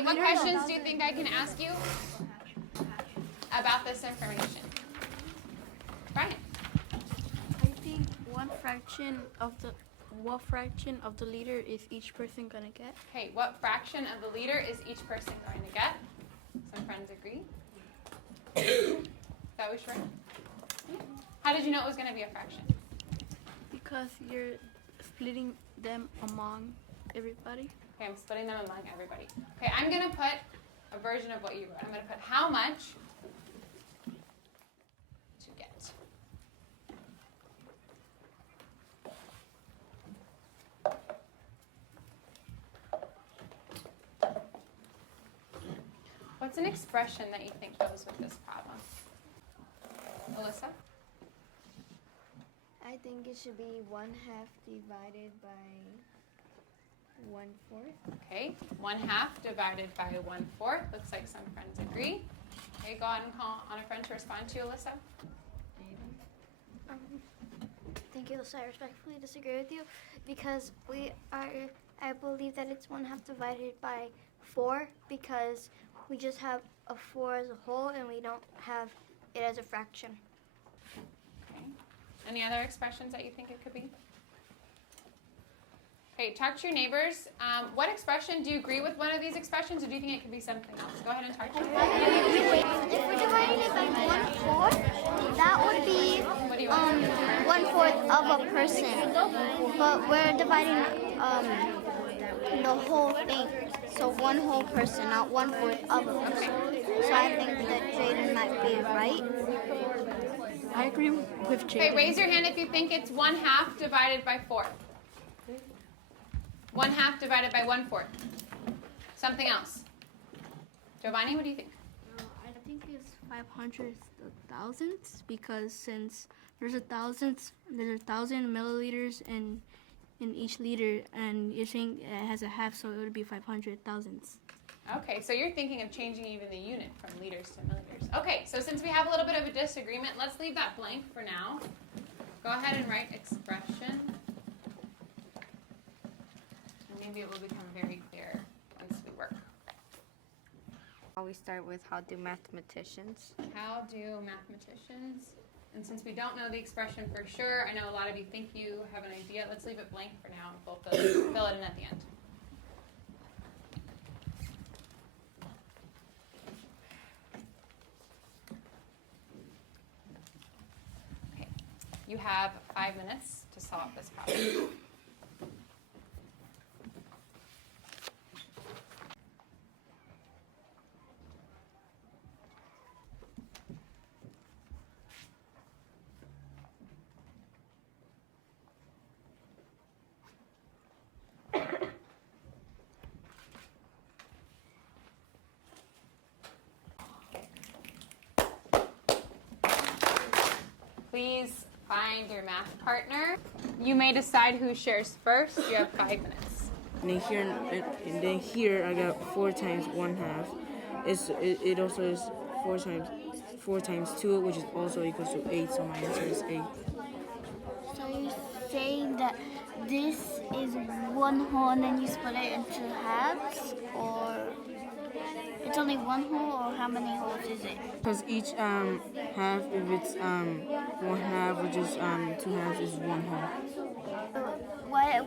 Okay, what questions do you think I can ask you about this information? Brian? I think what fraction of the liter is each person gonna get? Okay, what fraction of the liter is each person going to get? Some friends agree. Is that what you're? How did you know it was going to be a fraction? Because you're splitting them among everybody. Okay, I'm splitting them among everybody. Okay, I'm going to put a version of what you wrote. I'm going to put how much to get. What's an expression that you think goes with this problem? Alyssa? I think it should be 1/2 divided by 1/4. Okay, 1/2 divided by 1/4. Looks like some friends agree. Okay, go ahead and call on a friend to respond to you, Alyssa. Thank you, Alyssa. I respectfully disagree with you because I believe that it's 1/2 divided by 4 because we just have a 4 as a whole and we don't have it as a fraction. Okay. Any other expressions that you think it could be? Okay, talk to your neighbors. What expression, do you agree with one of these expressions or do you think it could be something else? Go ahead and talk to your neighbors. If we're dividing it by 1/4, that would be 1/4 of a person. But we're dividing the whole thing. So one whole person, not 1/4 of a person. So I think that Jaden might be right. I agree with Jaden. Okay, raise your hand if you think it's 1/2 divided by 4. 1/2 divided by 1/4. Something else. Giovanni, what do you think? I think it's 500 thousandths because since there's a 1,000 milliliters in each liter, and you're saying it has a half, so it would be 500 thousandths. Okay, so you're thinking of changing even the unit from liters to milliliters. Okay, so since we have a little bit of a disagreement, let's leave that blank for now. Go ahead and write expression. And maybe it will become very clear once we work. We start with how do mathematicians? How do mathematicians? And since we don't know the expression for sure, I know a lot of you think you have an idea. Let's leave it blank for now and we'll fill it in at the end. Okay, you have 5 minutes to solve this problem. Please find your math partner. You may decide who shares first. You have 5 minutes. And then here I got 4 times 1/2. It also is 4 times 2, which is also equals to 8. So my answer is 8. So you're saying that this is one whole and then you split it into halves, or it's only one whole, or how many wholes is it? Because each half, if it's 1/2, which is 2 halves, is 1 whole.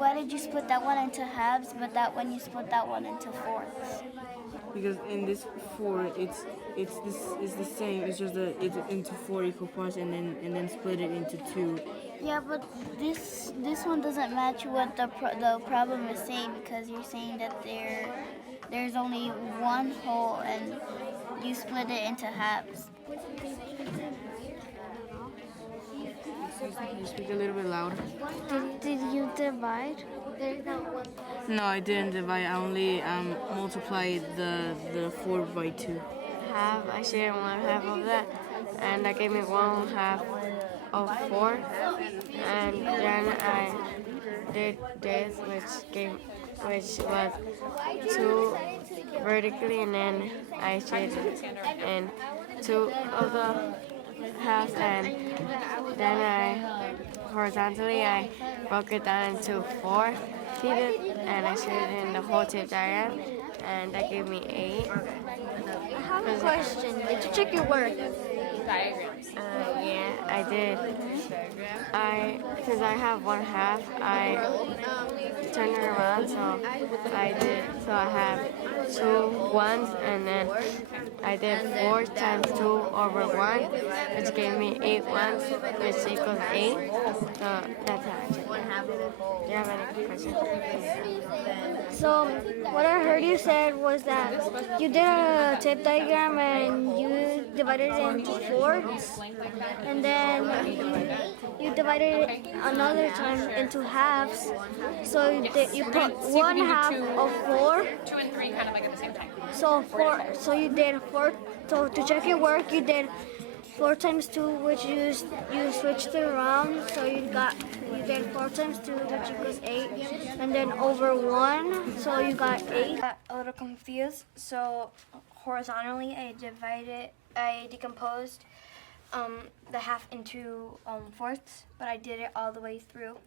Why did you split that one into halves, but that when you split that one into fourths? Because in this 4, it's the same. It's just that it's into 4 equal parts, and then split it into 2. Yeah, but this one doesn't match what the problem is saying, because you're saying that there's only one whole and you split it into halves. Can you speak a little bit louder? Did you divide? No, I didn't divide. I only multiplied the 4 by 2. Half, I shared 1/2 of that, and that gave me 1/2 of 4. And then I did this, which was 2 vertically, and then I shared in 2 of the halves, and then horizontally I broke it down into 4 repeated and I showed it in the whole tape diagram, and that gave me 8. I have a question. Did you check your work? Diagrams. Yeah, I did. Since I have 1/2, I turned it around, so I have 2 1s, and then I did 4 times 2 over 1, which gave me 8 1s, which equals 8. So that's how I checked it. Do you have any questions? So, what I heard you said was that you did a tape diagram and you divided it into fourths, and then you divided it another time into halves. So you put So you can 1/2 do two. of 4. 2 and 3 kind of like at the same time. So you did 4. So to check your work, you did 4 times 2, which you switched it around. So you did 4 times 2, which equals 8, and then over 1. So you got 8. Got a little confused. So horizontally, I decomposed the half into fourths, but I did it all the way through.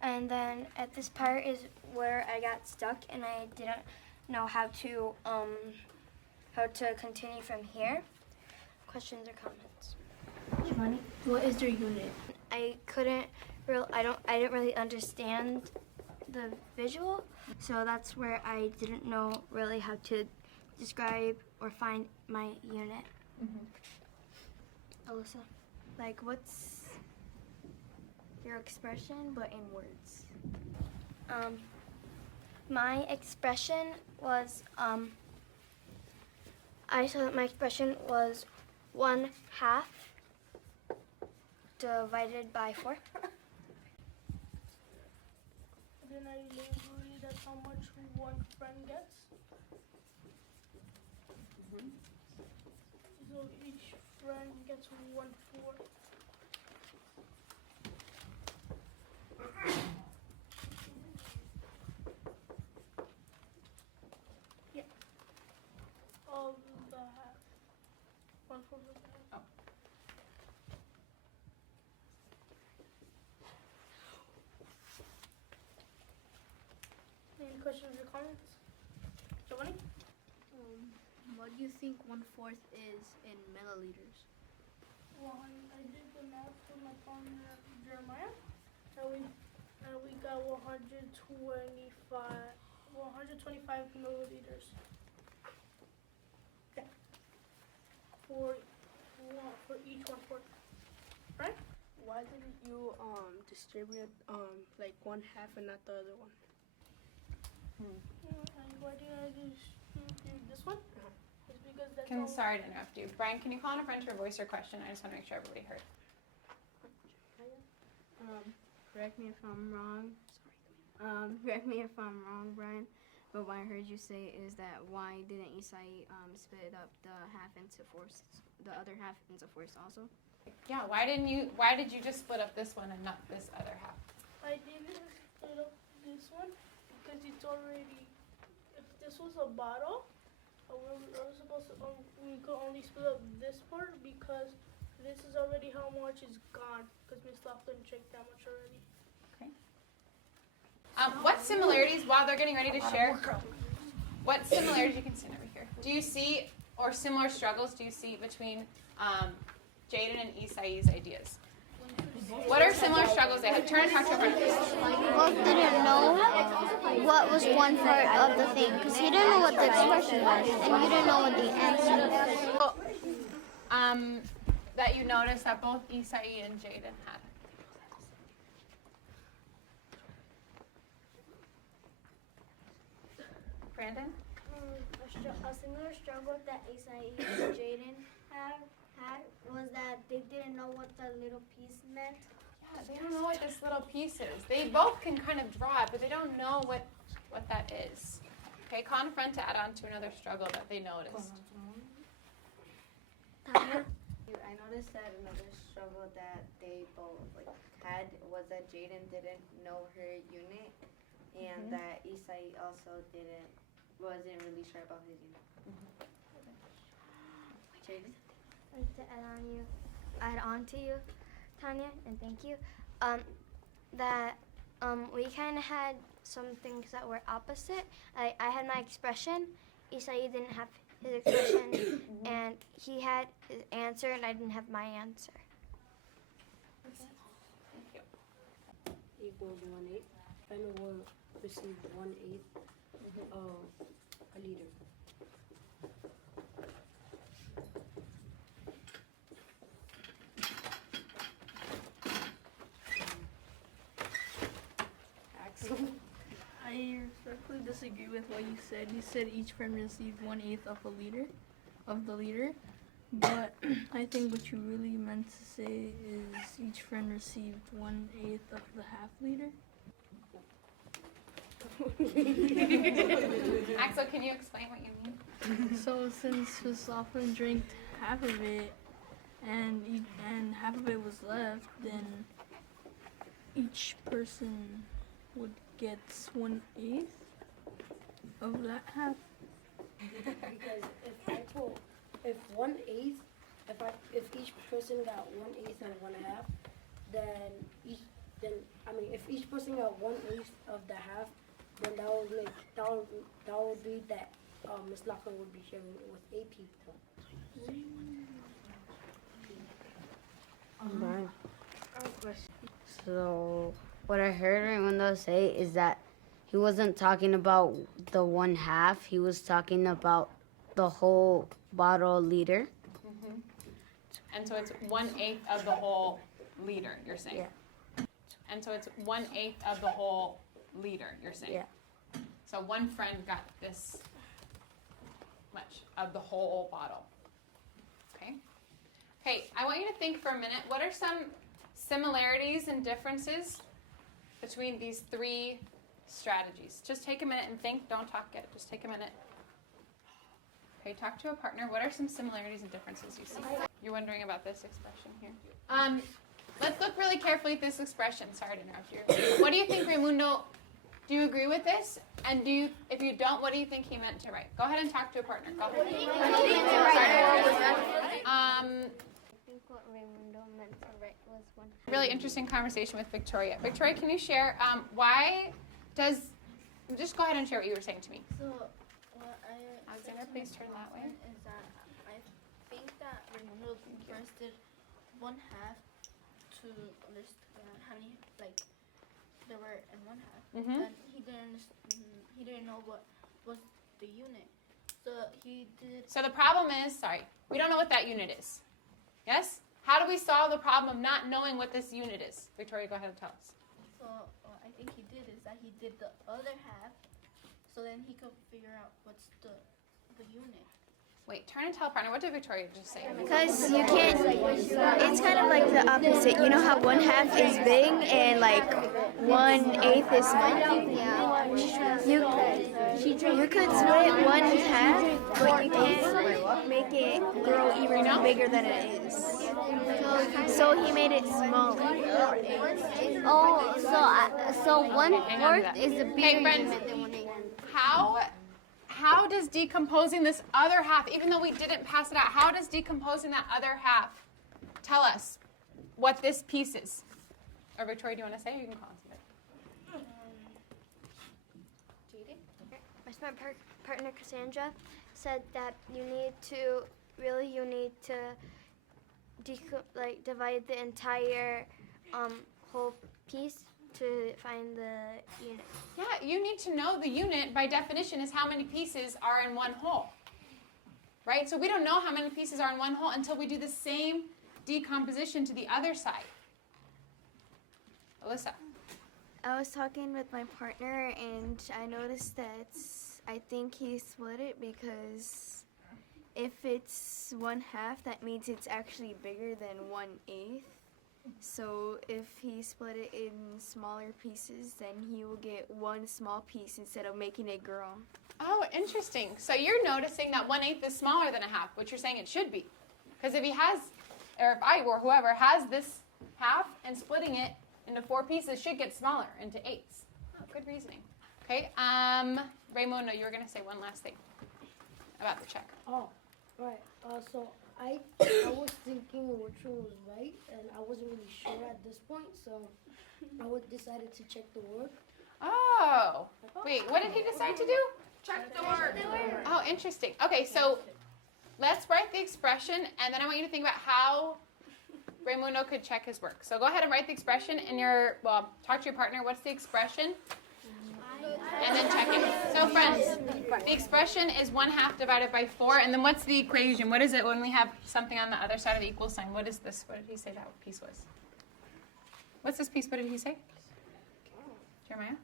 And then at this part is where I got stuck, and I didn't know how to continue from here. Questions or comments? What is their unit? I didn't really understand the visual, so that's where I didn't know really how to describe or find my unit. Alyssa, like what's your expression but in words? My expression was my expression was 1/2 divided by 4. Then I label that's how much one friend gets. So each friend gets 1/4. Yeah. Of the half. 1/4 of the half. Any questions or comments? Giovanni? What do you think 1/4 is in milliliters? Well, I did the math with my partner Jeremiah, and we got 125 milliliters. Yeah. For each 1/4. Right? Why didn't you distribute like 1/2 and not the other one? And why did I distribute this one? It's because that's all. Sorry to interrupt you. Brian, can you call in a friend to voice your question? I just want to make sure everybody heard. Correct me if I'm wrong. Correct me if I'm wrong, Brian. But what I heard you say is that why didn't Isai split up the half into fourths, the other half into fourths also? Yeah, why did you just split up this one and not this other half? I didn't split up this one because it's already. If this was a bottle, we could only split up this part because this is already how much is gone because Miss Laughlin checked that much already. What similarities, while they're getting ready to share, what similarities, you can stand over here, do you see, or similar struggles do you see between Jaden and Isai's ideas? What are similar struggles they have? Turn and talk to a friend. Both didn't know what was 1/4 of the thing, because he didn't know what the expression was, and you didn't know what the answer was. That you noticed that both Isai and Jaden had. Brandon? A similar struggle that Isai and Jaden had was that they didn't know what the little piece meant. Yeah, they don't know what this little piece is. They both can kind of draw it, but they don't know what that is. Okay, call a friend to add on to another struggle that they noticed. I noticed that another struggle that they both had was that Jaden didn't know her unit, and that Isai also wasn't really sure about his unit. Jaden? To add on to you, Tanya, and thank you. That we kind of had some things that were opposite. I had my expression. Isai didn't have his expression, and he had his answer, and I didn't have my answer. Equals 1/8. Final will receive 1/8 of a liter. I respectfully disagree with what you said. You said each friend received 1/8 of a liter, of the liter. But I think what you really meant to say is each friend received 1/8 of the half liter. Axel, can you explain what you mean? So since Miss Laughlin drank half of it, and half of it was left, then each person would get 1/8 of that half. Because if 1/8, if each person got 1/8 and 1/2, then if each person got 1/8 of the half, then that would be that Miss Laughlin would be sharing it with 8 people. So what I heard Raimundo say is that he wasn't talking about the 1/2. He was talking about the whole bottle liter. And so it's 1/8 of the whole liter, you're saying? Yeah. And so it's 1/8 of the whole liter, you're saying? Yeah. So one friend got this much of the whole bottle. Okay? Okay, I want you to think for a minute, what are some similarities and differences between these three strategies? Just take a minute and think. Don't talk yet. Just take a minute. Okay, talk to a partner. What are some similarities and differences you see? You're wondering about this expression here. Let's look really carefully at this expression. Sorry to interrupt you. What do you think, Raimundo? Do you agree with this? And if you don't, what do you think he meant to write? Go ahead and talk to a partner. Go ahead. I think what Raimundo meant to write was 1/2. Really interesting conversation with Victoria. Victoria, can you share why does... Just go ahead and share what you were saying to me. So what Alexander, please turn that way. Is that I think that Raimundo first did 1/2 to understand how many there were in 1/2. Mm-hmm. Then he didn't know what was the unit. So he did. So the problem is, we don't know what that unit is. Yes? How do we solve the problem of not knowing what this unit is? Victoria, go ahead and tell us. So what I think he did is that he did the other half, so then he could figure out what's the unit. Wait, turn and tell a partner. What did Victoria just say? Because you can't, it's kind of like the opposite. You know how 1/2 is big and 1/8 is small? Yeah. You could split 1/2, but you can't make it grow even bigger than it is. So he made it smaller. Oh, so 1/4 is a bigger unit than 1/8. How does decomposing this other half, even though we didn't pass it out, how does decomposing that other half tell us what this piece is? Or Victoria, do you want to say, or you can call us? My smart partner Cassandra said that you need to divide the entire whole piece to find the unit. Yeah, you need to know the unit by definition is how many pieces are in one whole. Right? So we don't know how many pieces are in one whole until we do the same decomposition to the other side. Alyssa. I was talking with my partner and I noticed that I think he split it because if it's 1/2, that means it's actually bigger than 1/8. So if he split it in smaller pieces, then he will get one small piece instead of making it grow. Oh, interesting. So you're noticing that 1/8 is smaller than a half, which you're saying it should be. Because if he has, or if I or whoever has this half and splitting it into 4 pieces should get smaller into 8s. Oh, good reasoning. Okay, Raimundo, you were going to say one last thing about the check. Oh, right. So I was thinking which one was right, and I wasn't really sure at this point, so I decided to check the work. Oh, wait, what did he decide to do? Check the word. Oh, interesting. Okay, so let's write the expression, and then I want you to think about how Raymundo could check his work. So go ahead and write the expression in talk to your partner. What's the expression? And then check it. So friends, the expression is 1/2 divided by 4, and then what's the equation? What is it when we have something on the other side of the equal sign? What is this? What did he say that piece was? What's this piece? What did he say? Jeremiah?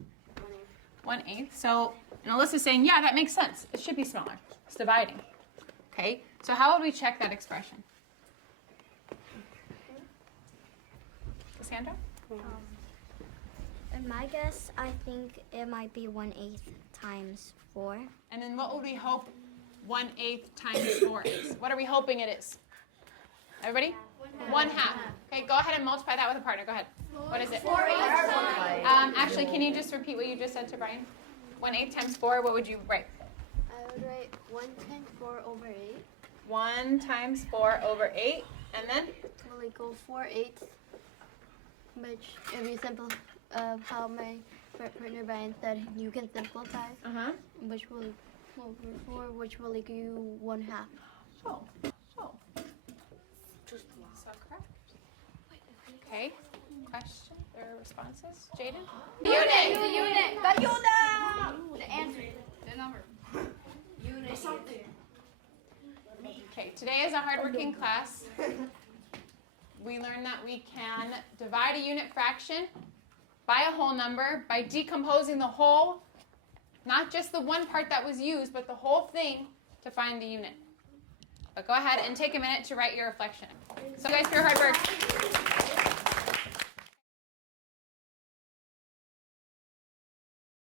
1/8. So, and Alyssa's saying, yeah, that makes sense. It should be smaller. It's dividing. Okay, so how would we check that expression? Cassandra? In my guess, I think it might be 1/8 times 4. And then what would we hope 1/8 times 4 is? What are we hoping it is? Everybody? 1/2. Okay, go ahead and multiply that with a partner. Go ahead. What is it? 4/8. Actually, can you just repeat what you just said to Brian? 1/8 times 4, what would you write? I would write 1 times 4 over 8 1 times 4 over 8. And then? will equal 4/8, which if you simplify, how my partner Brian said, you can simplify, which will over 4, which will equal 1/2. So correct. Okay, question or responses? Jaden? Unit! The answer. The number. Unit. Something. Okay, today is a hardworking class. We learned that we can divide a unit fraction by a whole number by decomposing the whole, not just the one part that was used, but the whole thing to find the unit. But go ahead and take a minute to write your reflection. So guys, for your hard work.